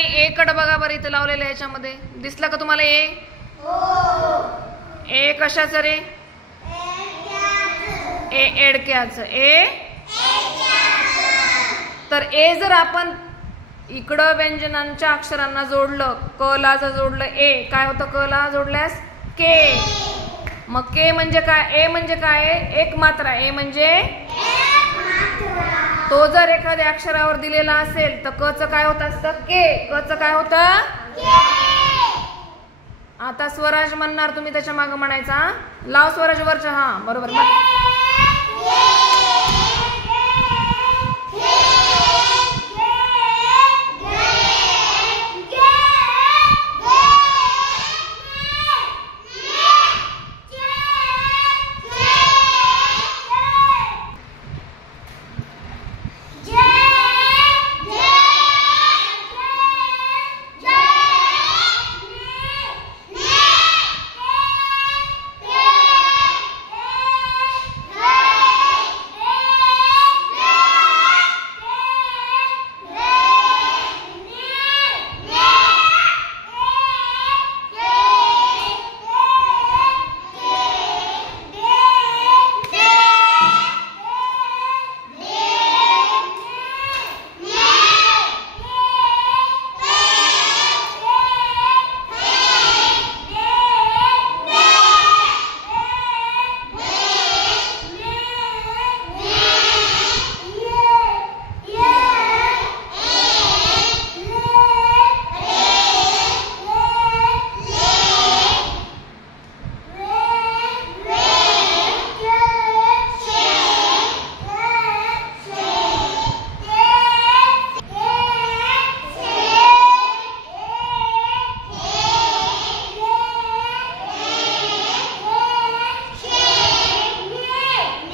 सगळ्यांनी ए कडे बघा बरं, इथे लावलेलं आहे याच्यामध्ये दिसला का तुम्हाला ए? ए कशाचं रे? ए एडक्याचं. ए तर ए जर आपण इकडं व्यंजनांच्या अक्षरांना जोडलं, क ला जर जोडलं ए, काय होतं? क ला जोडल्यास के. मग के म्हणजे काय? ए म्हणजे काय? एक मात्रा. ए म्हणजे तो जर एखाद्या अक्षरावर दिलेला असेल तर क च काय होत असतं? के. क च काय होतं? आता स्वराज म्हणणार तुम्ही, त्याच्या मागे म्हणायचा. लाव स्वराज वरच्या. हा बरोबर.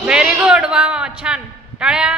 Very good. वा वा, छान. टाळ्या.